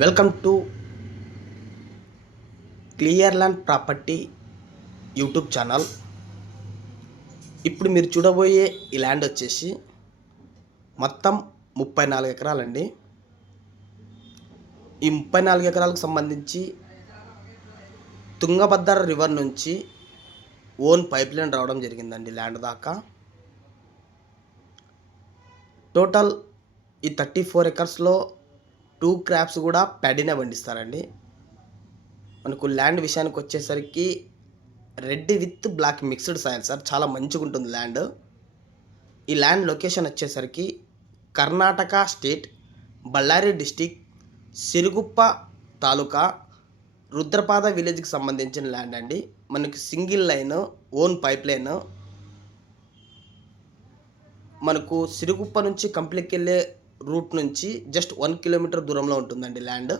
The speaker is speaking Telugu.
Welcome to clear land property YouTube channel. ఇప్పుడు మీరు చూడబోయే ఈ ల్యాండ్ వచ్చేసి మొత్తం 34 ఎకరాలండి. ఈ 34 ఎకరాలకు సంబంధించి తుంగభద్ర రివర్ నుంచి ఓన్ పైప్ లైన్ రావడం జరిగిందండి ల్యాండ్ దాకా. టోటల్ ఈ 34 ఎకర్స్లో 2 క్రాప్స్ కూడా ప్యాడీనే పండిస్తారండి. మనకు ల్యాండ్ విషయానికి వచ్చేసరికి red with black mixed soil sir, చాలా మంచిగా ఉంటుంది ల్యాండ్. ఈ ల్యాండ్ లొకేషన్ వచ్చేసరికి కర్ణాటక స్టేట్, బళ్ళారి డిస్టిక్, సిరుగుప్ప తాలూకా, రుద్రపాద విలేజ్కి సంబంధించిన ల్యాండ్ అండి. మనకి single line one pipe line మనకు సిరుగుప్ప నుంచి కంప్లీట్కి వెళ్ళే రూట్ నుంచి జస్ట్ 1 కిలోమీటర్ దూరంలో ఉంటుందండి ల్యాండ్.